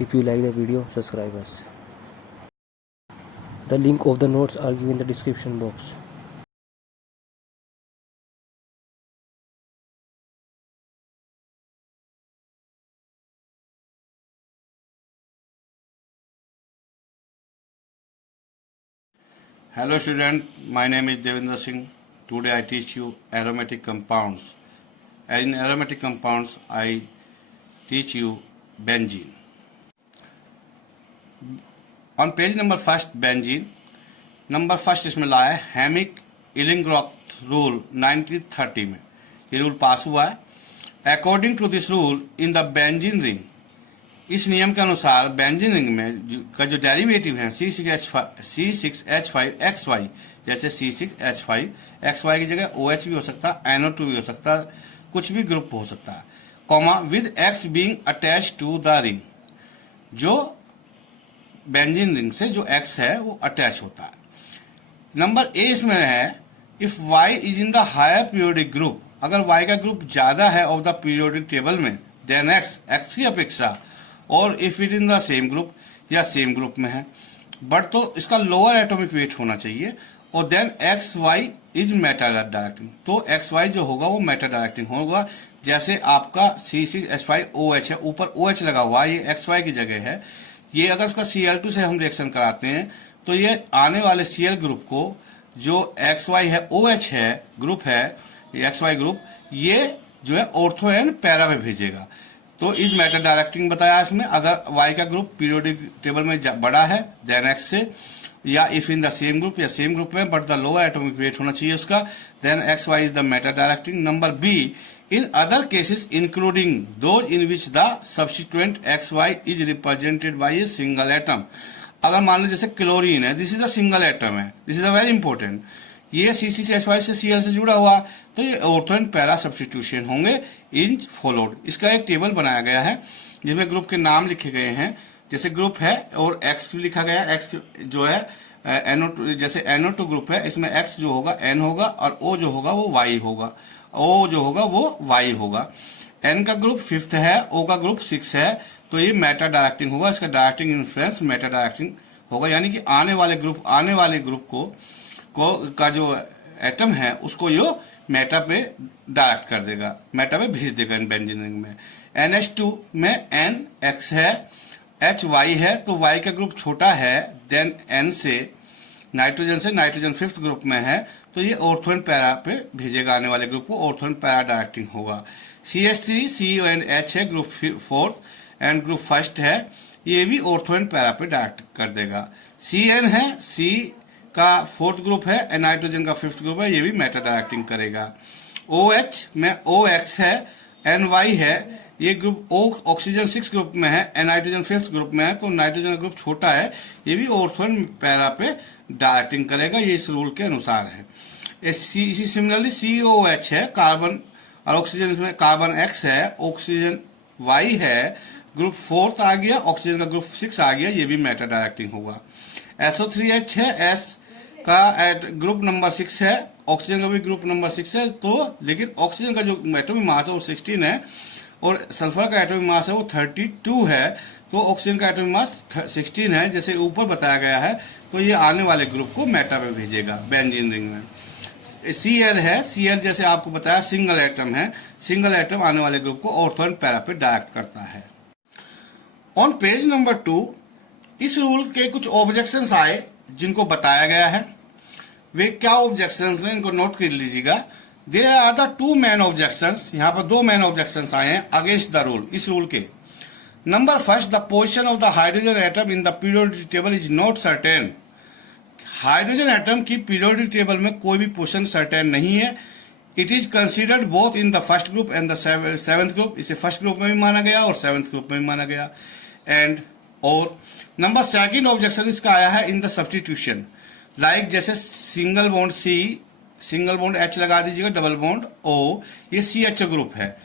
If you like the video, subscribe us. The link of the notes are given in the description box. Hello student, my name is Devendra Singh. Today I teach you aromatic compounds. In aromatic compounds I teach you benzene. On page number first benzene, number first इसमें लाया है हैमिक इलिंग्रॉथ rule 1930 में ये rule pass हुआ है। According to this rule in the benzene ring, इस नियम के अनुसार बेंजीन रिंग में का जो डेरिवेटिव है C6H5XY, जैसे C6H5XY की जगह OH भी हो सकता है, NO2 भी हो सकता है, कुछ भी ग्रुप हो सकता है, comma with X being attached to the ring, जो बेंजीन रिंग से जो X है वो अटैच होता है। नंबर ए इसमें है if Y is in the higher periodic group, अगर Y का ग्रुप ज्यादा है ऑफ द पीरियोडिक टेबल में देन X की अपेक्षा, और if it in the same group या सेम ग्रुप में है बट तो इसका लोअर एटॉमिक वेट होना चाहिए, और then XY is meta directing, तो XY जो होगा वो मेटा डायरेक्टिंग होगा। जैसे आपका C6H5OH है, ऊपर OH लगा हुआ है, ये XY की जगह है, ये अगर इसका Cl2 से हम रिएक्शन कराते हैं तो ये आने वाले Cl ग्रुप को जो XY है OH है ग्रुप है XY ग्रुप, ये जो है ऑर्थो एंड पैरा में भेजेगा। तो इज मेटा डायरेक्टिंग बताया इसमें, अगर Y का ग्रुप पीरियोडिक टेबल में बड़ा है देन X से, या if in the same group या सेम ग्रुप में but the lower atomic weight होना चाहिए उसका, then XY is the meta directing. Number B in other cases including those in which the substituent XY is represented by a single atom, अगर मान लो जैसे chlorine है, this is the single atom है, this is a very important, ये C6H5 से Cl से जुड़ा हुआ, तो ये ऑर्थो एंड पैरा सब्स्टिट्यूशन होंगे इन फॉलोड। इसका एक टेबल बनाया गया है जिसमें ग्रुप के नाम लिखे गए हैं, जैसे ग्रुप है और X लिखा गया है, X जो है NO2, जैसे NO2 ग्रुप है, इसमें X जो होगा N होगा और O जो होगा वो Y होगा, O जो होगा वो Y होगा। N का ग्रुप 5th है, O का ग्रुप 6 है, तो ये मेटा डायरेक्टिंग होगा, इसका डायरेक्टिंग इन्फ्लुएंस मेटा डायरेक्टिंग होगा, यानी कि आने वाले ग्रुप को का जो एटम है उसको यो मेटा पे डायरेक्ट कर देगा, मेटा पे भेज देगा इन बेंजीन रिंग में। NH2 में NX है, HY है, तो Y का ग्रुप छोटा है देन N से, नाइट्रोजन 5th ग्रुप में है, तो ये ऑर्थो एंड पैरा पे भेजेगा आने वाले ग्रुप को, ऑर्थो एंड पैरा डायरेक्टिंग होगा। CH3 C एंड H है, group 4th and group 1st है, ये भी ऑर्थो एंड पैरा पे डायरेक्ट कर देगा। CN है, C का 4th ग्रुप है, नाइट्रोजन का 5th ग्रुप है, ये भी मेटा डायरेक्टिंग करेगा। OH में OX है, NY है, ये ग्रुप ऑक्सीजन 6 ग्रुप में है, नाइट्रोजन 5th ग्रुप में है, तो नाइट्रोजन ग्रुप छोटा है, ये भी ऑर्थो एंड पैरा पे डायरेक्टिंग करेगा, ये इस रूल के अनुसार है। इसी सिमिलरली COH है, कार्बन और ऑक्सीजन इसमें कार्बन X है, ऑक्सीजन Y है, ग्रुप 4th आ गया, ऑक्सीजन का ग्रुप 6 आ गया, ये भी मेटा डायरेक्टिंग होगा। SO3H है, S का ग्रुप नंबर 6 है, ऑक्सीजन का भी ग्रुप नंबर 6 है, तो लेकिन ऑक्सीजन का जो एटॉमिक मास है वो 16 है और सल्फर का एटॉमिक मास है वो 32 है, तो ऑक्सीजन का एटॉमिक मास 16 है जैसे ऊपर बताया गया है, तो ये आने वाले ग्रुप को मेटा पे भेजेगा बेंजीन रिंग में। Cl है, Cl जैसे आपको बताया सिंगल एटम है, सिंगल एटम आने वाले ग्रुप को ऑर्थो एंड पैरा पे डायरेक्ट करता है। ऑन पेज नंबर 2 इस रूल के कुछ ऑब्जेक्शंस आए जिनको बताया गया है, वे क्या ऑब्जेक्शंस हैं इनको नोट कर लीजिएगा। There are the 2 main objections, यहाँ पर 2 मेन ऑब्जेक्शंस आए हैं अगेंस्ट द रूल, इस रूल के। Number first, the position of the hydrogen atom in the periodic table is not certain, hydrogen atom की पीरियोडिक टेबल में कोई भी पोजीशन सर्टेन नहीं है। It is considered both in the first group and the 7th group, इसे first group में भी माना गया और 7th ग्रुप में भी माना गया। एंड और नंबर सेकंड ऑब्जेक्शन इसका आया है इन द सब्स्टिट्यूशन, लाइक जैसे single bond C, single bond H लगा दीजिएगा, डबल बॉन्ड O, ये CH ग्रुप है।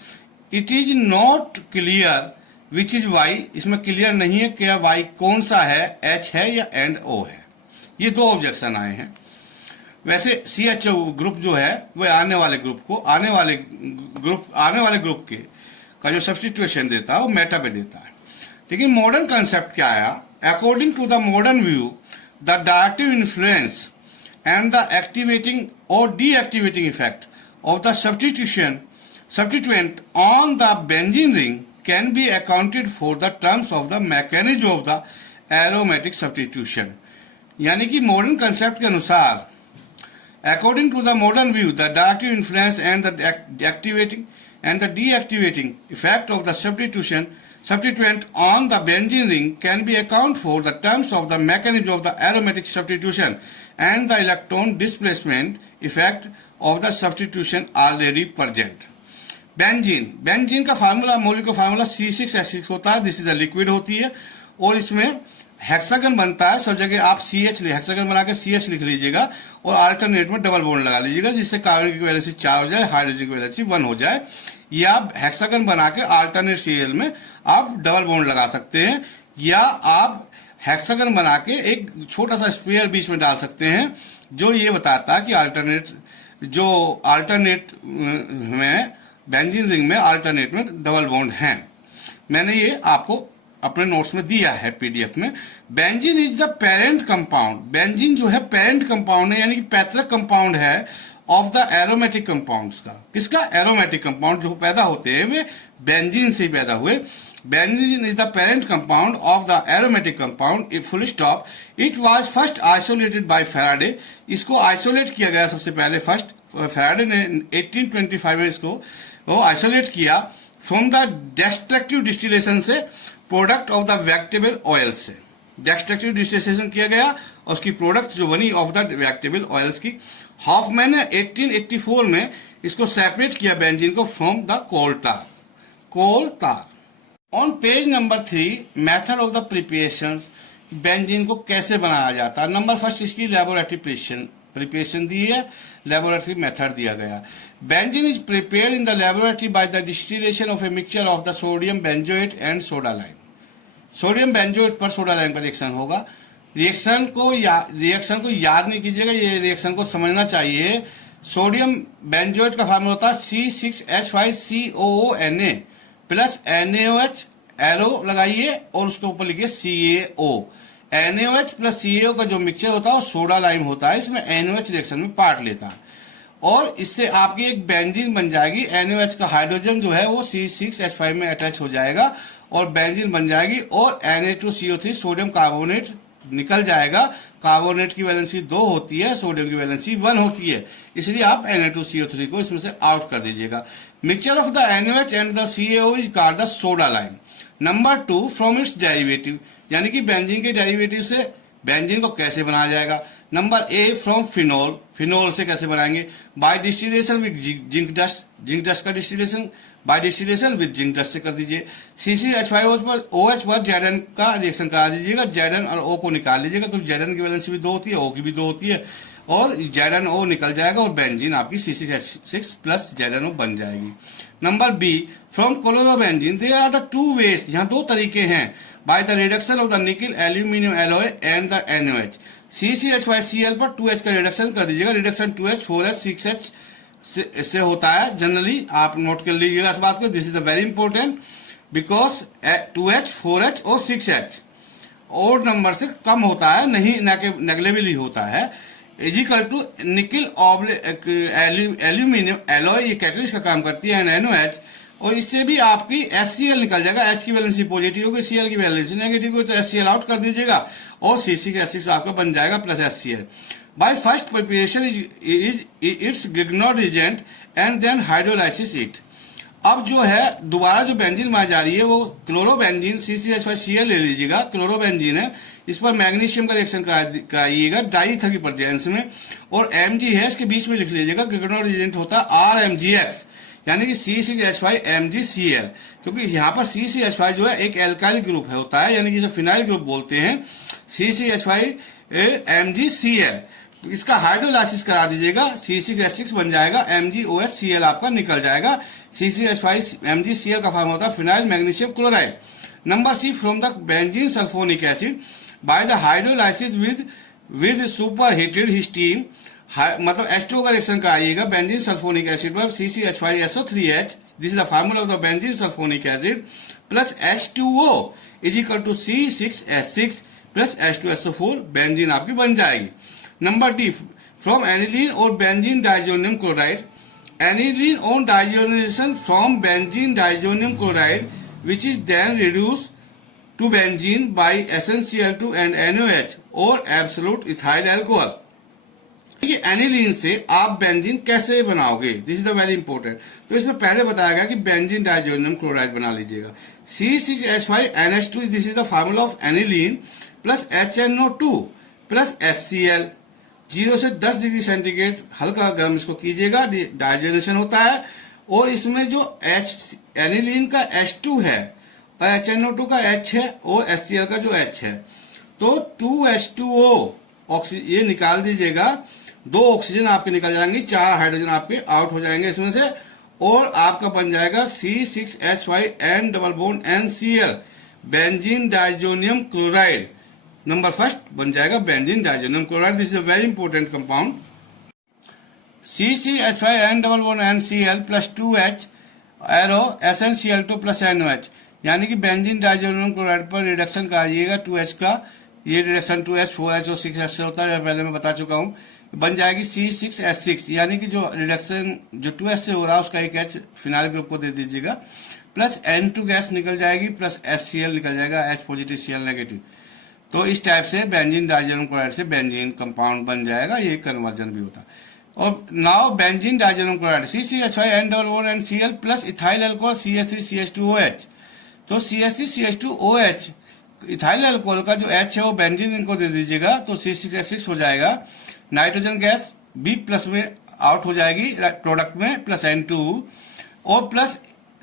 It is not clear which is Y, इसमें क्लियर नहीं है कि Y कौन सा है, H है या एंड O है। ये 2 ऑब्जेक्शन आए हैं। वैसे CH ग्रुप जो है वह आने वाले ग्रुप के का जो सब्स्टिट्यूशन देता है वो मेटा पे देता है। लेकिन मॉडर्न कंसेप्ट क्या आया? According to the modern view, the directive influence and the activating or deactivating effect of the substituent on the benzene ring can be accounted for the terms of the mechanism of the aromatic substitution. यानी कि modern concept के अनुसार, according to the modern view, the directive influence and the activating and the deactivating effect of the substituent on the benzene ring can be accounted for the terms of the mechanism of the aromatic substitution and the electron displacement effect of the substitution already present. Benzene का formula, molecular formula C6H6 होता है। This is a liquid होती है और इसमें hexagon बनता है। सब जगह आप CH हेक्सागन बना के CH लिख लीजिएगा और अल्टरनेट में डबल बॉन्ड लगा लीजिएगा, जिससे कार्बन की वैलेंसी 4 हो जाए, हाइड्रोजन की वैलेंसी 1 हो जाए। या आप हेक्सागन बना के अल्टरनेट Cl में आप डबल बॉन्ड लगा सकते हैं, या आप हेक्सागन बना के एक छोटा सा स्क्वायर बीच में डाल सकते हैं, जो ये बताता है कि अल्टरनेट में बेंजीन रिंग में अल्टरनेट में डबल बॉन्ड हैं। मैंने ये आपको अपने नोट्स में दिया है PDF में। Benzene is the parent compound. Benzene जो है पेरेंट कंपाउंड है, यानी कि पैतृक कंपाउंड है ऑफ द एरोमेटिक कंपाउंड्स का। किसका? एरोमेटिक कंपाउंड जो पैदा होते हैं वे बेंजीन से पैदा हुए। Benzene is the parent compound of the aromatic compound, full stop. It was first isolated by Faraday. इसको आइसोलेट किया गया सबसे पहले, फर्स्ट फैराडे ने 1825 में इसको वो आइसोलेट किया फ्रॉम द डेस्ट्रक्टिव डिस्टिलेशन से, product of the vegetable oil से। डेस्ट्रक्टिव डिस्टिलेशन किया गया और उसकी प्रोडक्ट जो बनी ऑफ द वेजिटेबल ऑयल्स की। हॉफमैन ने 1884 में इसको सेपरेट किया बेंजीन को फ्रॉम द कोल तार। On page number 3, method of the preparation, benzene को कैसे बनाया जाता है। नंबर फर्स्ट इसकी लेबोरेटरी प्रिपरेशन दी है, लेबोरेटरी मेथड दिया गया। Benzene is prepared in the laboratory by the distillation of A mixture of the sodium benzoate and soda lime. Sodium benzoate पर सोडा लाइम का रिएक्शन होगा। रिएक्शन को याद नहीं कीजिएगा, ये रिएक्शन को समझना चाहिए। सोडियम बेंजोएट का फार्मूला होता है C6H5COONA प्लस NaOH, एरो लगाइए और उसके ऊपर लिखिए CaO। NaOH प्लस CaO का जो मिक्सचर होता है वो सोडा लाइम होता है, इसमें NaOH रिएक्शन में पार्ट लेता है और इससे आपकी एक बेंजीन बन जाएगी। NaOH का हाइड्रोजन जो है वो C6H5 में अटैच हो जाएगा और बेंजीन बन जाएगी और Na2CO3 सोडियम कार्बोनेट निकल जाएगा। कार्बोनेट की वैलेंसी 2 होती है, सोडियम की वैलेंसी 1 होती है, इसलिए आप Na2CO3 को इसमें से आउट कर दीजिएगा। Mixture of the NaOH and the CaO is called the soda lime. Number 2, from its derivative, यानी कि बेंजीन के डेरिवेटिव से बेंजीन को कैसे बनाया जाएगा। Number A, from phenol. Phenol से कैसे बनाएंगे? By distillation with zinc dust. Zinc dust का distillation by distillation with zinc dust से कर दीजिए। C6H5OH पर OH पर Zn का रिएक्शन करा दीजिएगा। Zn और O को निकाल लीजिएगा, क्योंकि Zn की वैलेंसी भी 2 होती है, O की भी 2 होती है और ZnO निकल जाएगा और बेंजीन आपकी C6H6 प्लस ZnO बन जाएगी। Number B, from chlorobenzene there are the 2 ways. यहाँ 2 तरीके हैं। By the reduction of the nickel aluminium alloy and the NaOH। CCH5Cl पर 2H का रिडक्शन कर दीजिएगा। रिडक्शन 2H 4H 6H से होता है जनरली, आप नोट कर लीजिएगा इस बात को। This is very important because 2H 4H और 6H और नंबर से कम होता है, नहीं नेग्लेबली होता है। इजिकल टू निकल एल्यूमिनियम एलॉय, ये कैटलिस्ट का काम करती है NaOH और इससे भी आपकी HCl निकल जाएगा। H की वैलेंसी पॉजिटिव होगी, Cl की वैलेंसी नेगेटिव होगी, तो HCl आउट कर दीजिएगा और C6H6 आपका बन जाएगा plus HCl। By first preparation its Grignard reagent and then hydrolysis it. अब जो है दोबारा जो बेंजीन बनाई जा रही है वो क्लोरोबेंजीन CCH5Cl ले लीजिएगा। क्लोरोबेंजीन है, इस पर मैग्नीशियम का रिएक्शन कराइएगा डाई प्रेजेंस में और Mg है, इसके बीच में लिख लीजिएगा। गिग्नॉट रिजेंट होता है RMgX, यानी कि C6H5MgCl, क्योंकि यहाँ पर CCH5 जो है एक एल्काइल ग्रुप है होता है, यानी कि जिसे फिनाइल ग्रुप बोलते हैं। CCH5MgCl, इसका हाइड्रोलाइसिस करा दीजिएगा, C6H6 बन जाएगा, MgOHCl आपका निकल जाएगा। CCH5MgCl का फॉर्म होता है phenyl magnesium chloride. Number C, from the benzene sulphonic acid by the hydrolysis with super heated steam, मतलब H2O का रिएक्शन कराइएगा बेंजीन सल्फोनिक एसिड पर CCH5SO3H। This is the formula of the benzene sulphonic acid. Plus H2O is equal to C6H6 plus H2SO4 benzene आपकी बन जाएगी। Number D, from aniline और benzene diazonium chloride, aniline on diazonation from benzene diazonium chloride which is then reduced to benzene by SnCl2 and NaOH or absolute ethyl alcohol। देखिए aniline से आप benzene कैसे बनाओगे, this is the very important. तो इसमें पहले बताया गया कि बेंजीन डाइजोनियम क्लोराइड बना लीजिएगा। C6H5NH2 this is the formula of aniline plus HNO2 plus HCl। 0 से 10 डिग्री सेंटीग्रेड हल्का गर्म इसको कीजिएगा, डाइजेनेशन होता है। और इसमें जो एनिलीन का H2 है और HNO2 का H है और HCl का जो H है, तो 2H2O ये निकाल दीजिएगा। 2 ऑक्सीजन आपके निकल जाएंगे, 4 हाइड्रोजन आपके आउट हो जाएंगे इसमें से, और आपका बन जाएगा C6H5N double bond NCl benzene diazonium chloride. Number first बन जाएगा benzene diazonium chloride. This is a very important compound. C6H5N double bond NCl plus 2H arrow SnCl2 plus NOH, यानी कि बेंजीन डाइजोनियम क्लोराइड पर reduction कराइएगा 2H का। ये reduction 2H 4H और 6H से होता है, पहले मैं बता चुका हूं। बन जाएगी C6H6, यानी कि जो रिडक्शन जो 2H से हो रहा है उसका एक H फिनाइल ग्रुप को दे दीजिएगा, प्लस N2 गैस निकल जाएगी, प्लस HCl निकल जाएगा, H पॉजिटिव Cl नेगेटिव। तो इस टाइप से बेंजीन डाइजोनियम क्लोराइड से बेंजीन कंपाउंड बन जाएगा, ये कन्वर्जन भी होता है। और now benzene diazonium chloride C6H5N double bond NCl plus ethyl alcohol CH3CH2OH। तो CH3CH2OH इथाइल अल्कोहल का जो H है वो बेंजीन इनको दे दीजिएगा, तो C6H6 हो जाएगा। नाइट्रोजन गैस B प्लस में आउट हो जाएगी प्रोडक्ट में, प्लस N2, और प्लस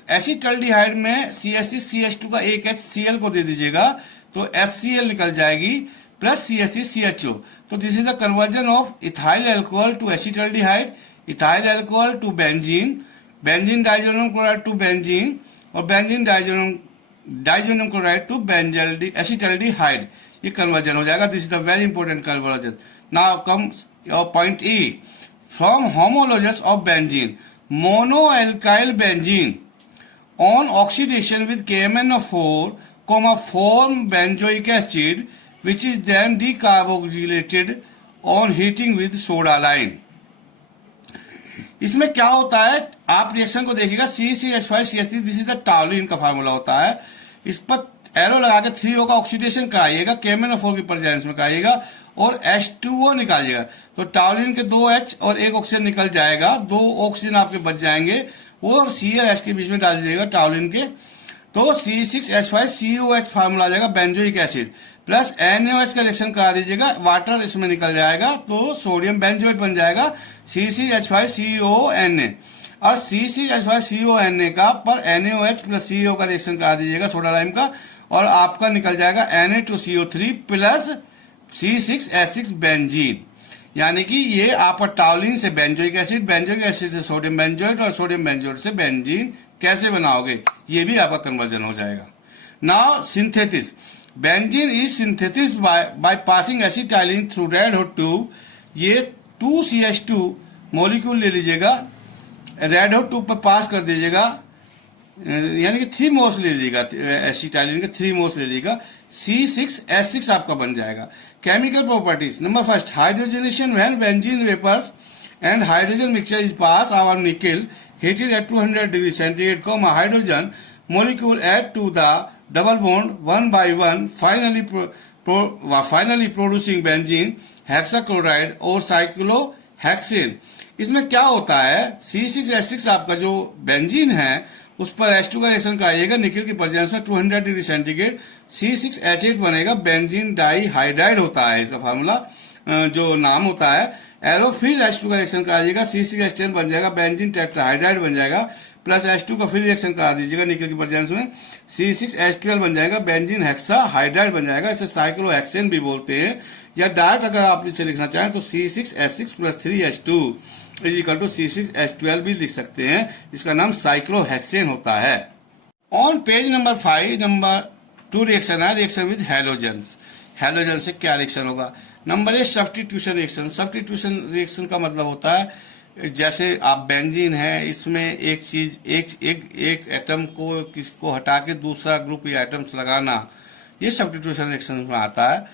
एसिटल्डिहाइड में CH3CH2 का एक HCl को दे दीजिएगा, तो HCl निकल जाएगी, प्लस CH3CHO। तो this is the conversion of ethyl alcohol to acetaldehyde, ethyl alcohol to benzene, benzene diazonium chloride to benzene, और benzene diazonium chloride to acetaldehyde. ये कन्वर्जन हो जाएगा। This is the very important conversion. Now comes your point E, from homologous of benzene mono alkyl benzene on oxidation with KMnO4, form benzoic acid which is then decarboxylated on heating with soda lime। इसमें क्या होता है, आप reaction को देखिएगा, CCH5CH3 this is the टाउलिन का formula होता है। इस पर एरो लगा के 3O का ऑक्सीडेशन कराइएगा, KMnO4 की प्रेजेंस में कराइएगा, और H2O निकालिएगा। तो टाउलिन के 2H और एक ऑक्सीजन निकल जाएगा, 2 ऑक्सीजन आपके बच जाएंगे, और Cl H के बीच में डाल दीजिएगा टाउलिन के, तो C6H5COH फार्मूला आ जाएगा बेंजोइक एसिड, प्लस NaOH का रिएक्शन करा दीजिएगा, वाटर इसमें निकल जाएगा, तो सोडियम बेंजोएट बन जाएगा C6H5CONA। और C6H5CONA का पर NaOH प्लस CO का रिएक्शन करा दीजिएगा सोडा लाइम का, और आपका निकल जाएगा Na2CO3 प्लस C6H6 बेंजीन। यानी कि ये आपका टाउलिन से बेंजोइक एसिड से सोडियम बेंजोएट, और सोडियम बेंजोएट से बेंजीन कैसे बनाओगे, ये भी आपका कन्वर्जन हो जाएगा। Now synthesis, benzene is synthesis by passing acetylene through red hot tube. ये 2CH2 मॉलिक्यूल ले लीजिएगा, रेड हॉट ट्यूब पर पास कर दीजिएगा, यानी कि 3 मोल्स ले लीजिएगा, एसिटाइलिन के 3 मोल्स ले लीजिएगा, C6H6 आपका बन जाएगा। Chemical properties, number first, hydrogenation when benzene vapours and hydrogen mixture is pass over nickel heated at 200 degree centigrade, hydrogen molecule add to the double bond one by one, finally producing benzene, hexachloride और cyclohexane। इसमें क्या होता है, C6H6 आपका जो benzene है उस पर H2 का रिएक्शन कराइएगा निकल की प्रेजेंस में 200 डिग्री सेंटीग्रेड, C6H8 बनेगा, बेंजीन डाइहाइड्राइड होता है इसका फार्मूला, जो नाम होता है एरो, फिर H2 का रिएक्शन कराइएगा, C6H10 बन जाएगा, बेंजीन टेट्राहाइड्राइड बन जाएगा, प्लस H2 का फिर रिएक्शन करा दीजिएगा निकल की प्रेजेंस में, C6H12 बन जाएगा, बेंजीन हेक्साहाइड्राइड बन जाएगा, इसे साइक्लोहेक्सेन भी बोलते हैं, या डायरेक्ट अगर आप इसे लिखना चाहें तो C6H6 plus 3H2 is equal to C6H12 भी लिख सकते हैं, इसका नाम साइक्लोहेक्सेन होता है। On page number 5 number 2 reaction है, रिएक्शन विद हैलोजेंस। हैलोजन से क्या रिएक्शन होगा, number 1 substitution reaction. Substitution reaction का मतलब होता है जैसे आप बेंजीन है, इसमें एक चीज एक एटम को किसको हटा के दूसरा ग्रुप या एटम्स लगाना, ये सब्स्टिट्यूशन रिएक्शन में आता है।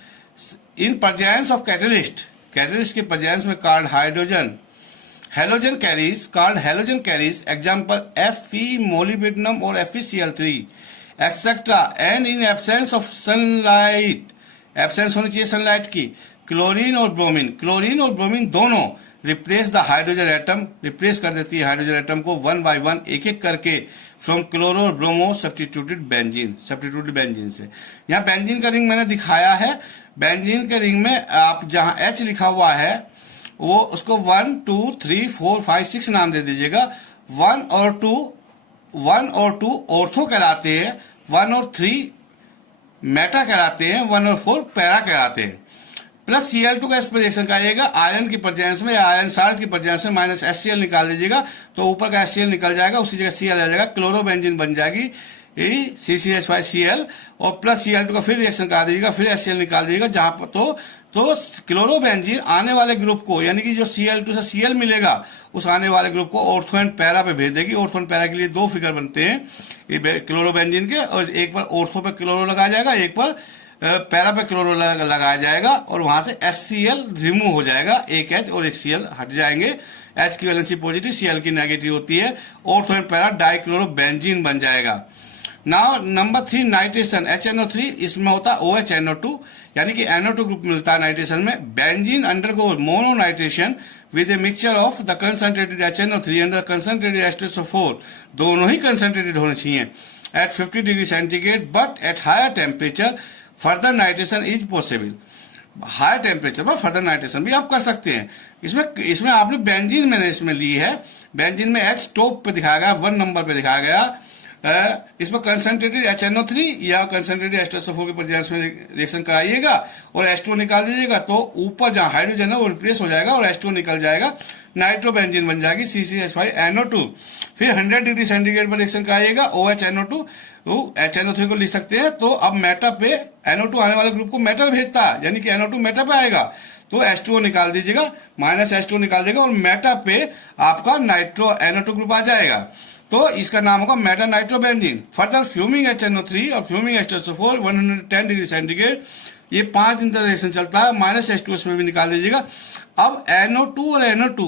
इन प्रेजेंस ऑफ कैटलिस्ट, कैटलिस्ट के प्रेजेंस में called hydrogen halogen carries example Fe molybdenum और FeCl3 etcetera, and in absence of sunlight, absence होनी चाहिए सनलाइट की, क्लोरीन और ब्रोमीन दोनों replace the hydrogen atom, replace कर देती है हाइड्रोजन एटम को वन बाय वन, एक एक करके फ्रॉम क्लोरो और ब्रोमो सब्स्टिट्यूटेड बेंजीन से। यहाँ बेंजीन का रिंग मैंने दिखाया है। बेंजीन के रिंग में आप जहां H लिखा हुआ है वो उसको 1 2 3 4 5 6 नाम दे दीजिएगा। 1 और 2 ऑर्थो कहलाते हैं, 1 और 3 मेटा कहलाते हैं, 1 और 4 पैरा कहलाते हैं। प्लस Cl2 का इस पर रिएक्शन कराइएगा आयरन की प्रेजेंस में या आयरन साल्ट की प्रेजेंस में, माइनस HCl निकाल दीजिएगा तो ऊपर का HCl निकल जाएगा, उसी जगह Cl आ जाएगा, क्लोरोबेंजीन बन जाएगी CCH5Cl, और प्लस Cl2 का फिर रिएक्शन करा दीजिएगा, फिर HCl निकाल दीजिएगा। जहां पर तो क्लोरोबेंजीन आने वाले ग्रुप को, यानी कि जो Cl2 से Cl मिलेगा उस आने वाले ग्रुप को ऑर्थो एंड पैरा पे भेज देगी। ऑर्थो एंड पैरा के लिए दो फिगर बनते हैं क्लोरोबेंजीन के, और एक पर ऑर्थो पे क्लोरो लगाया जाएगा, एक पर पैरा पे क्लोरो लगाया जाएगा, और वहां से HCl रिमूव हो जाएगा, एक H और एक Cl हट जाएंगे। H की वैलेंसी पॉजिटिव, Cl की नेगेटिव होती है, ऑर्थो एंड पैरा डाइक्लोरोबेंजीन बन जाएगा। नाउ नंबर 3 नाइट्रेशन HNO3, इसमें होता है OHNO2, यानी कि NO2 ग्रुप मिलता है नाइट्रेशन में। Benzene undergo mono nitration with a mixture of the concentrated HNO3 and the concentrated H2SO4, दोनों ही कंसंट्रेटेड होने चाहिए at 50 degree centigrade, but at higher temperature further nitration is possible. Higher temperature पर further nitration भी आप कर सकते हैं। इसमें आपने बेंजीन मैंने इसमें ली है, बेंजीन में H टॉप पे दिखाया गया, 1 नंबर पे दिखाया गया। इसमें कंसंट्रेटेड HNO3 या कंसंट्रेटेड H2SO4 के प्रेजेंस में रिएक्शन कराइएगा और H2 निकाल दीजिएगा, तो ऊपर जहां हाइड्रोजन है वो रिप्लेस हो जाएगा और H2 निकल जाएगा, नाइट्रोबेंजीन बन जाएगी CCH5NO2। फिर 100 डिग्री सेंटीग्रेड पर रिएक्शन कराइएगा, OHNO2 HNO3 को लिख सकते हैं। तो अब मेटा पे NO2 आने वाले ग्रुप को मेटा पे भेजता है, यानी कि NO2 मेटा पे आएगा, तो H2O निकाल दीजिएगा, माइनस H2O निकाल देगा और मेटा पे आपका नाइट्रो NO2 ग्रुप आ जाएगा, तो इसका नाम होगा Meta nitrobenzene. Further fuming HNO3 और फ्यूमिंग H2SO4 110 डिग्री सेंटीग्रेड, ये 5 दिन तक रिएक्शन चलता है, माइनस H2O इसमें भी निकाल दीजिएगा। अब NO2 और NO2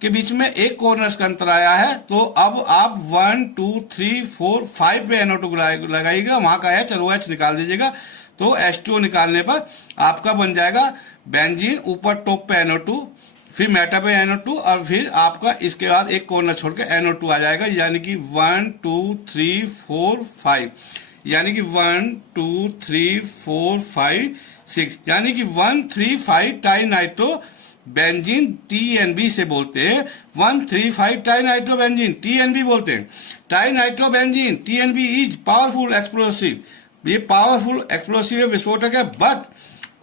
के बीच में एक कॉर्नर्स का अंतर आया है, तो अब आप 1 2 3 4 5 पे NO2 लगाइएगा, वहां का H और OH निकाल दीजिएगा, तो H2O निकालने पर आपका बन जाएगा बेंजीन, ऊपर टॉप पे NO2, फिर मेटा पे NO2, और फिर आपका इसके बाद एक कॉर्नर छोड़ के NO2 आ जाएगा, यानी कि 1 2 3 4 5, यानी कि 1 2 3 4 5 6, यानी कि 1 3 5 टाई नाइट्रो बेंजीन, TNB से बोलते हैं। 1 3 5 टाई नाइट्रो बेंजीन, TNB बोलते हैं। Tri nitro benzene TNB is powerful explosive, ये पावरफुल एक्सप्लोसिव विस्फोटक है, बट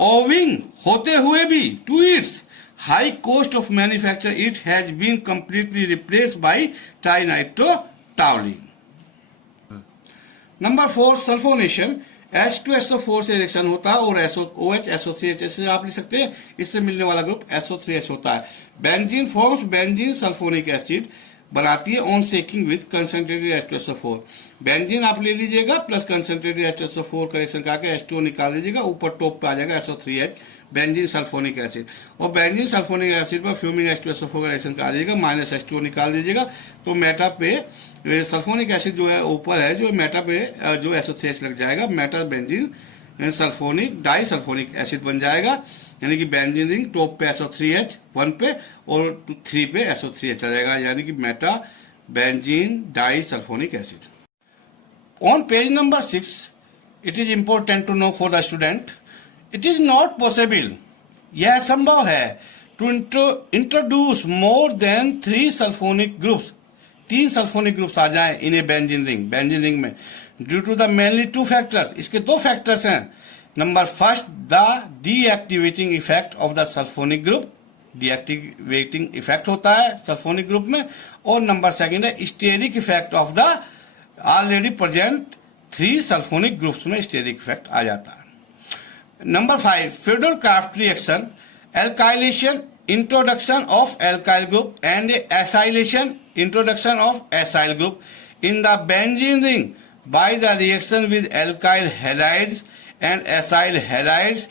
ओविंग होते हुए भी to its high cost of manufacture, it has been completely replaced by trinitro-toluene. Number 4 sulphonation, H2SO4 से reaction होता है और OH SO3H से आप लिख सकते हैं, इससे मिलने वाला ग्रुप SO3H होता है। Benzene forms benzene sulphonic acid बनाती है on shaking with concentrated H2SO4। Benzene आप ले लीजिएगा प्लस कंसंट्रेटेड H2SO4 का रिएक्शन करके H2O निकाल दीजिएगा, ऊपर टॉप पे आ जाएगा SO3H, बेंजीन सल्फोनिक एसिड। और बेंजीन सल्फोनिक एसिड पर फ्यूमिंग H2SO4 का रिएक्शन करा दीजिएगा, माइनस H2O निकाल दीजिएगा, तो मेटा पे सल्फोनिक एसिड जो है ऊपर है, जो मेटा पे जो SO3H लग जाएगा, meta benzene sulphonic di sulphonic acid बन जाएगा, यानी कि बेंजीन रिंग टॉप पे SO3H 1 पे और 3 पे SO3H आ जाएगा, यानी कि meta benzene di sulphonic acid. On page number 6 it is important to know for the student, it is not possible, यह संभव है, to introduce more than 3 sulphonic groups, 3 sulphonic groups आ जाए इन ए बेंजीन रिंग में, due to the mainly 2 factors, इसके 2 factors हैं। Number first, the deactivating effect of the sulphonic group, deactivating effect होता है सल्फोनिक ग्रुप में, और number second है steric effect of the already present 3 sulphonic groups में steric effect आ जाता है। Number 5, Friedel Crafts reaction, alkylation introduction of alkyl group and acylation, introduction of acyl group in the benzene ring by the reaction with alkyl halides and acyl halides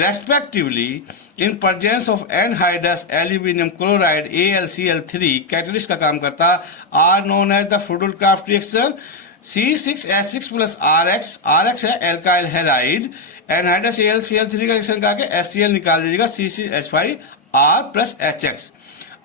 respectively in presence of anhydrous aluminum chloride AlCl3 catalyst का काम करता are known as the Friedel-Crafts reaction. C6H6 plus RX है alkyl halide, anhydrous AlCl3 का reaction करके HCl निकाल दीजिएगा C6H5R plus HX.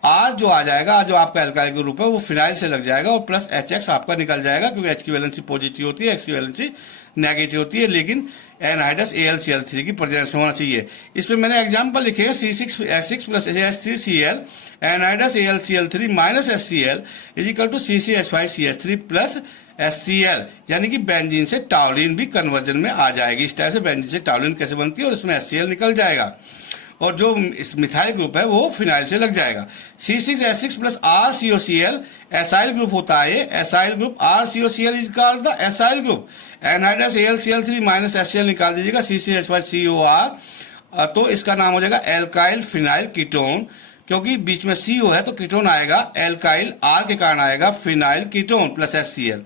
R जो आ जाएगा, जो आपका एल्काइल ग्रुप है वो फिनाइल से लग जाएगा और प्लस HX आपका निकल जाएगा, क्योंकि H की वैलेंसी पॉजिटिव होती है, X की वैलेंसी नेगेटिव होती है, लेकिन एनहाइड्रस AlCl3 की प्रेजेंस में होना चाहिए. इसमें मैंने एग्जांपल लिखे हैं C6H6 plus H3Cl anhydrous AlCl3 minus HCl is equal to CCH5CH3 plus HCl, यानी कि बेंजीन से टाउलिन भी कन्वर्जन में आ जाएगी. इस टाइप से बेंजीन से टाउलिन कैसे बनती है और इसमें HCl निकल जाएगा और जो इस मिथाइल ग्रुप है वो फिनाइल से लग जाएगा. C6H6 plus RCOCl acyl group होता है. Acyl group RCOCl is called the acyl group. Anhydrous AlCl3 minus HCl निकाल दीजिएगा CCH5COR, तो इसका नाम हो जाएगा एल्काइल फिनाइल कीटोन. क्योंकि बीच में CO है तो कीटोन आएगा, एल्काइल R के कारण आएगा phenyl ketone plus HCl.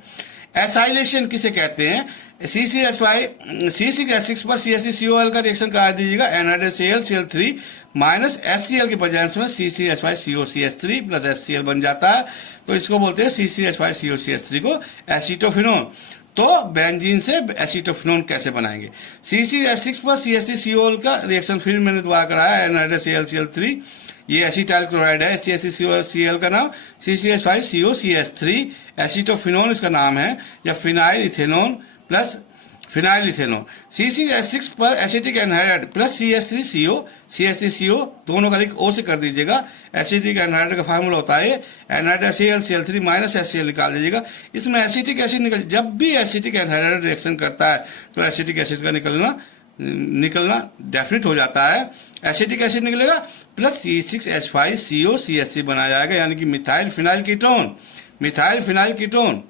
Acylation किसे कहते हैं? C6H6 पर CH3COL का रिएक्शन करा दीजिएगा एनहाइड्रस AlCl3 माइनस HCl की प्रेजेंस में CCH5COCH3 प्लस HCl बन जाता है, तो इसको बोलते हैं CCH5COCH3 को एसीटोफिनोन. तो बेंजीन से एसीटोफिनोन कैसे बनाएंगे? CCH6 पर CH3COL का रिएक्शन फिर मैंने दोबारा कराया, एनहाइड्रस AlCl3 ये एसिटाइल क्लोराइड है, CH3COCl का नाम CCH5COCH3, एसीटोफिनोन इसका नाम है, या फिनाइल इथेनोन प्लस फिनाइल इथेनोन. CCH6 पर एसिटिक एनहाइड्राइड प्लस CH3CO दोनों का लिंक O से कर दीजिएगा. एसिटिक एनहाइड्राइड का फार्मूला होता है एनहाइड्रस AlCl3 माइनस HCl निकाल दीजिएगा. इसमें एसिटिक एसिड निकल, जब भी एसिटिक एनहाइड्राइड रिएक्शन करता है तो एसिटिक एसिड का निकलना डेफिनेट हो जाता है. एसिटिक एसिड निकलेगा प्लस C6H5COCH3 बनाया जाएगा, यानी कि methyl phenyl ketone. Methyl phenyl ketone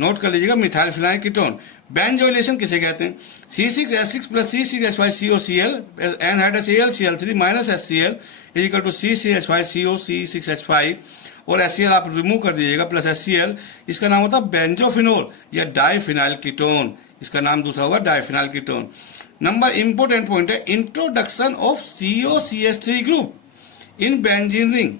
note कर लीजिएगा, मिथाइल फिनाइल कीटोन. बेंजोइलेशन किसे कहते हैं? C6H6 plus C6H5COCl anhydrous AlCl3 minus HCl is equal to CCH5CO C6H5 और HCl आप रिमूव कर दीजिएगा प्लस HCl. इसका नाम होता है बेंजोफिनोल या डाइफिनाइल कीटोन. इसका नाम दूसरा होगा diphenyl ketone. Number important point है introduction of COCH3 group in benzene ring.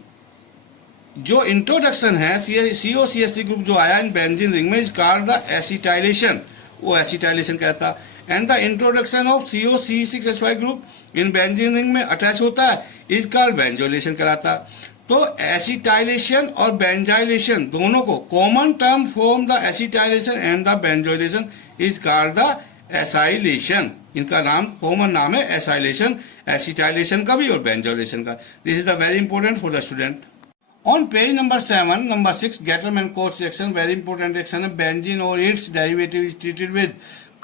जो इंट्रोडक्शन है COCH3 ग्रुप जो आया इन बेंजीन रिंग में इज कॉल्ड द एसिटाइलेशन, वो एसिटाइलेशन कहता. And the introduction of COC6H5 group in benzene ring में attach होता है इज कॉल्ड बेंजोइलेशन कहलाता. तो एसिटाइलेशन और बेंजाइलेशन दोनों को common term form the acetylation and the benzoylation is called the acylation. इनका नाम कॉमन नाम है एसाइलेशन, एसिटाइलेशन का भी और बेंजोइलेशन का. This is the very important for the student. On page number 7, number 6, Gatterman-Koch reaction, very important reaction है. Benzene or its derivative is treated with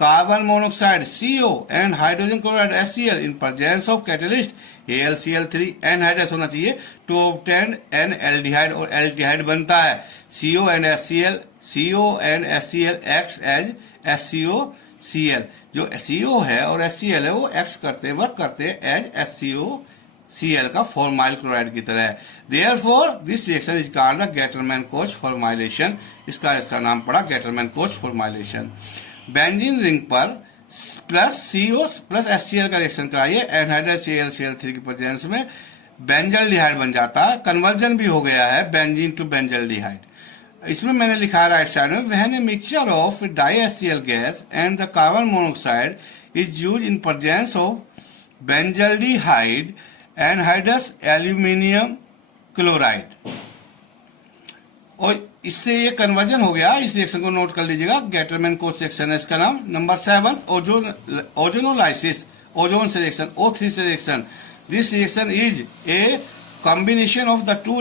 carbon monoxide CO and hydrogen chloride HCl in presence of catalyst AlCl3 anhydrous होना चाहिए to obtain an aldehyde और aldehyde बनता है. CO and HCl acts as HCOCl. जो CO है और HCl है वो वर्क करते हैं एज HCOCl का फॉर्माइल क्लोराइड की तरह है. Therefore, this reaction is called the Gatterman-Koch formylation. इसका नाम पड़ा Gatterman-Koch formylation. बेंजीन रिंग पर प्लस CO प्लस HCl का रिएक्शन कराइए एनहाइड्रस AlCl3 की प्रेजेंस में बेंजल्डिहाइड बन जाता है. कन्वर्जन भी हो गया है बेंजीन टू बेंजल्डिहाइड. इसमें मैंने लिखा है राइट साइड में, when a mixture of dry HCl gas and the carbon monoxide is used in presence of benzaldehyde anhydrous aluminium chloride, और इससे ये कन्वर्जन हो गया. इस रिएक्शन को नोट कर लीजिएगा. गैटरमैन-कोच रिएक्शन है इसका नाम. नंबर 7, ओजोनोलाइसिस, ओजोन से रिएक्शन, O3 से reaction. This reaction is a combination of the two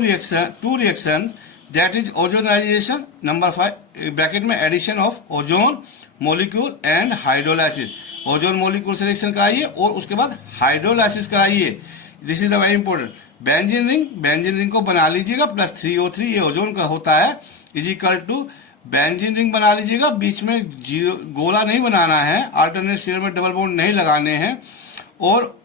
reaction that is ozonization. Number 5 bracket में addition of ozone molecule and hydrolysis. Ozone molecule से reaction कराइए और उसके बाद हाइड्रोलाइसिस कराइए. This is the very important. Benzene ring को बना लीजिएगा प्लस 3O3 ये ओजोन का होता है is equal to benzene ring बना लीजिएगा. बीच में गोला नहीं बनाना है, अल्टरनेट शेयर में डबल बॉन्ड नहीं लगाने हैं, और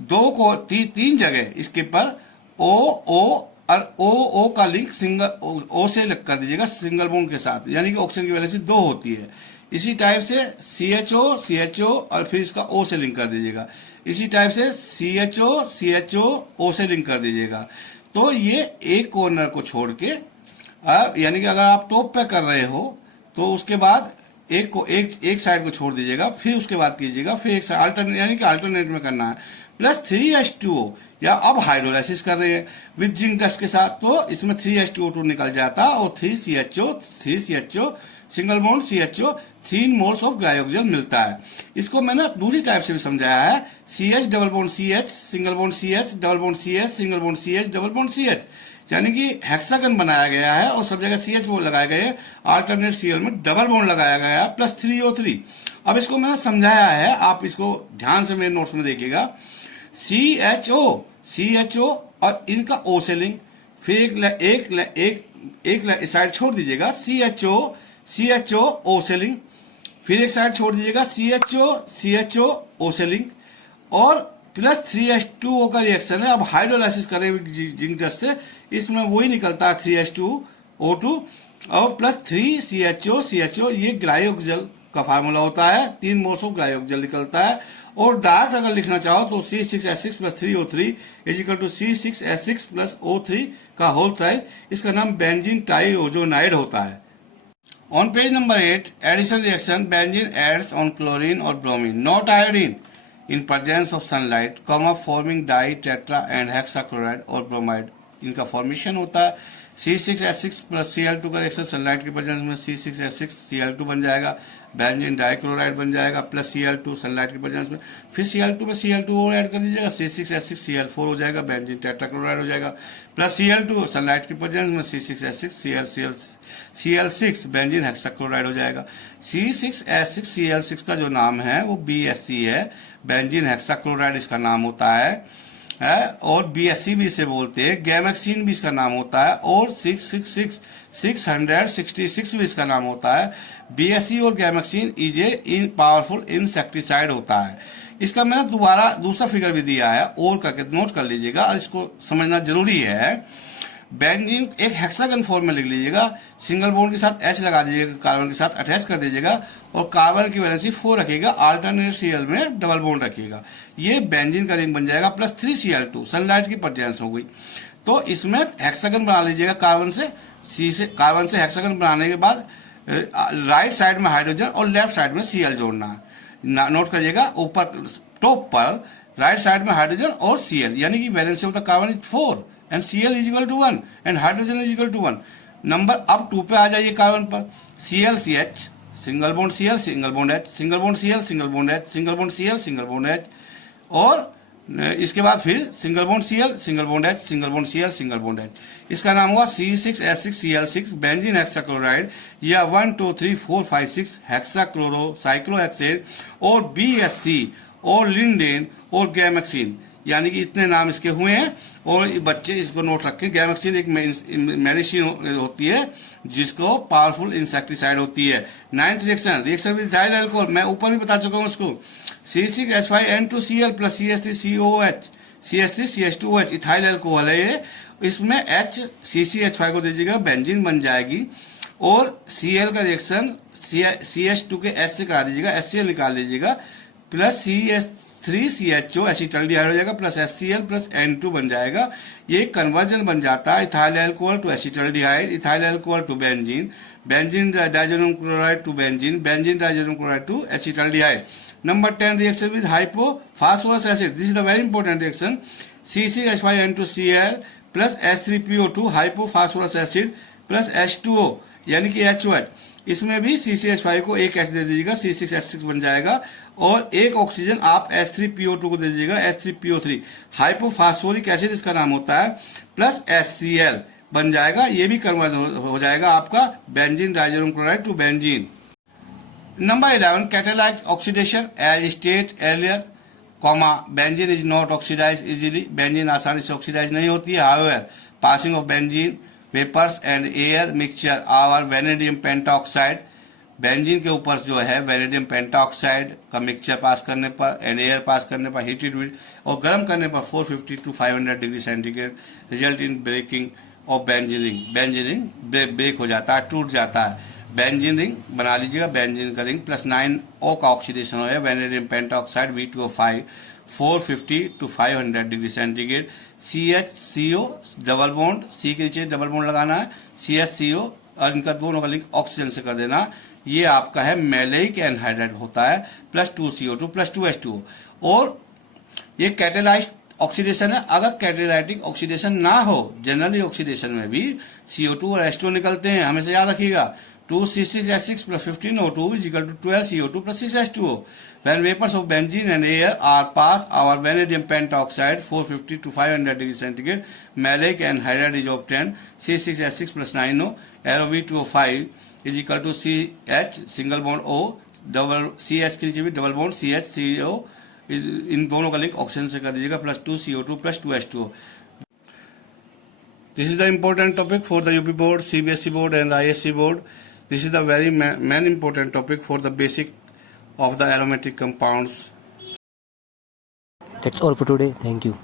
दो को तीन जगह इसके पर ओ ओ और ओ का लिंक सिंगल ओ से कर दीजिएगा सिंगल बॉन्ड के साथ, यानी कि ऑक्सीजन की वैलेंसी 2 होती है। इसी टाइप से CHO और फिर इसका O से लिंक कर दीजिएगा। इसी टाइप से CHO O से लिंक कर दीजिएगा। तो ये एक कॉर्नर को छोड़ के यानी कि अगर आप टॉप पे कर रहे हो तो उसके बाद एक साइड को छोड़ दीजिएगा, फिर उसके बाद कीजिएगा, फिर एक साइड अल्टरनेट यानी कि अल्टरनेट में करना है। प्लस 3H2O, या अब हाइड्रोलाइसिस कर रहे हैं विद जिंक डस्ट के साथ, तो इसमें 3H2O2 निकल जाता और 3CHO single bond CHO 3 moles of glycogen मिलता है। इसको मैंने दूसरी टाइप से भी समझाया है, CH double bond CH single bond CH double bond CH single bond CH double bond CH, यानी कि हेक्सागन बनाया गया है और सब जगह CH वो लगाए गए, अल्टरनेट Cl में डबल बॉन्ड लगाया गया है प्लस 3O3। अब इसको मैंने समझाया है, आप इसको ध्यान से मेरे नोट्स में देखिएगा। CHO और इनका O से लिंक, फिर एक साइड छोड़ दीजिएगा CHO O से लिंक, फिर एक साइड छोड़ दीजिएगा CHO O से लिंक, और प्लस 3H2O का रिएक्शन है। अब हाइड्रोलाइसिस करें जिंक डस्ट से, इसमें वही निकलता है 3H2O2 और प्लस 3CHO ये ग्लाइकोजल का फार्मूला होता है, 3 मोल्स ऑफ ग्लाइकोजल निकलता है। और डार्क अगर लिखना चाहो तो C6H6 plus 3O3 is equal to C6H6 plus O3 का होल साइज, इसका नाम बेंजीन टाइओजोनाइड होता है। On page number 8, addition reaction, benzene adds on chlorine or bromine, not iodine, in presence of sunlight, forming di, tetra and hexachloride or bromide. इनका formation होता है। C6H6 plus Cl2 का reaction sunlight के presence में C6H6 Cl2 बन जाएगा, benzene dichloride बन जाएगा प्लस Cl2 सनलाइट के प्रेजेंस में, फिर Cl2 में Cl2 और ऐड कर दीजिएगा, C6H6 Cl4 हो जाएगा, बेंजीन टेट्राक्लोराइड हो जाएगा, प्लस Cl2 सनलाइट के प्रेजेंस में C6H6 Cl6 बेंजीन हेक्साक्लोराइड हो जाएगा। C6H6 Cl6 का जो नाम है वो BSC है, बेंजीन हेक्साक्लोराइड इसका नाम होता है और BSC भी इसे बोलते हैं, गैमेक्सिन भी इसका नाम होता है, और 666 भी इसका नाम होता है। BSC और gammexane is a powerful insecticide होता है। इसका मैंने दूसरा फिगर भी दिया है, और करके नोट कर लीजिएगा और इसको समझना जरूरी है। बेंजीन एक हेक्सागन फॉर्म में लिख लीजिएगा, सिंगल बॉन्ड के साथ H लगा दीजिएगा, कार्बन के साथ अटैच कर दीजिएगा और कार्बन की वैलेंसी 4 रखिएगा, अल्टरनेट Cl में डबल बॉन्ड रखिएगा, ये बेंजीन का रिंग बन जाएगा प्लस 3Cl2 सनलाइट की प्रेजेंस हो गई। तो इसमें हेक्सागन बना लीजिएगा कार्बन से हेक्सागन बनाने के बाद राइट साइड में हाइड्रोजन और लेफ्ट साइड में Cl जोड़ना। नोट करिएगा, ऊपर टॉप पर राइट साइड में हाइड्रोजन और Cl, यानी कि valency of the carbon is 4 and Cl is equal to 1 and hydrogen is equal to 1। Number अब 2 पे आ जाइए, कार्बन पर ClCH single bond Cl single bond H single bond Cl single bond H single bond Cl single bond H, और इसके बाद फिर single bond Cl single bond H single bond Cl single bond H, इसका नाम हुआ C6H6 Cl6 benzene hexachloride, या 1 2 3 4 5 6 हेक्साक्लोरोसाइक्लोहेक्सेन और BSC और लिंडेन और गैमेक्सिन, यानी कि इतने नाम इसके हुए हैं। और बच्चे इसको नोट रखें, गैमेक्सिन एक मेडिसिन होती है जिसको पावरफुल इंसेक्टिसाइड होती है। 9th reaction with ethyl alcohol, मैं ऊपर भी बता चुका हूं इसको, C6H5N2Cl plus CH3CH2OH ethyl alcohol है ये, इसमें H CCH5 को दीजिएगा, बेंजीन बन जाएगी, और Cl का रिएक्शन CH2 के H से करा दीजिएगा, HCl निकाल लीजिएगा, प्लस CH3CHO एसिटल्डिहाइड हो जाएगा प्लस HCl प्लस N2 बन जाएगा। ये कन्वर्जन बन जाता है ethyl alcohol to acetaldehyde, ethyl alcohol to benzene, benzene diazonium chloride to benzene, benzene diazonium chloride to acetaldehyde. Number 10 reaction with hypophosphorous acid, this is the very important reaction, C6H5N2Cl plus H3PO2 hypophosphorous acid plus H2O यानी कि HOH, इसमें भी CCH5 को एक H दे दीजिएगा, C6H6 बन जाएगा, और एक ऑक्सीजन आप H3PO2 को दे दीजिएगा, H3PO3 हाइपोफॉस्फोरिक एसिड इसका नाम होता है, प्लस HCl बन जाएगा, ये भी कन्वर्जन हो जाएगा आपका benzene diazonium chloride to benzene. Number 11 catalytic oxidation as state earlier, benzene is not oxidise easily, benzene आसानी से ऑक्सीडाइज नहीं होती है, however passing of benzene vapors and air mixture our vanadium pentoxide benzene के ऊपर जो है वैनेडियम पेंटाऑक्साइड का मिक्सचर पास करने पर एंड एयर पास करने पर हीटेड विद और गर्म करने पर 450 to 500 degree centigrade result in breaking of benzene ring. Benzene ring break हो जाता है, टूट जाता है। बेंजीन रिंग बना लीजिएगा, बेंजीन का रिंग प्लस 9 O का ऑक्सीडेशन हो है vanadium pentoxide V2O5 450 to 500 degree centigrade CHCO double bond, C के नीचे डबल बॉन्ड लगाना है CHCO और इनका दोनों का लिंक ऑक्सीजन से कर देना। ये आपका है मैलेइक एनहाइड्राइड होता है प्लस 2CO2 प्लस 2H2O और ये कैटेलाइज्ड ऑक्सीडेशन है। अगर कैटेलाइटिक ऑक्सीडेशन ना हो, जनरली ऑक्सीडेशन में भी CO2 और H2O निकलते हैं, हमेशा याद रखिएगा 2C6H6 plus 15O2 is equal to 12CO2 plus 6H2O. When vapors of benzene and air are passed, our vanadium pentaoxide 450 to 500 degree centigrade maleic anhydride is obtained. C6H6 plus 9O, ArO2O5 is equal to CH single bond O, double CH के नीचे भी double bond CHCO, इन दोनों का link oxygen से कर दीजिएगा plus 2CO2 plus 2H2O. This is the important topic for the UP board, CBSE board and ISC board. This is the very main important topic for the basic of the aromatic compounds. That's all for today. Thank you.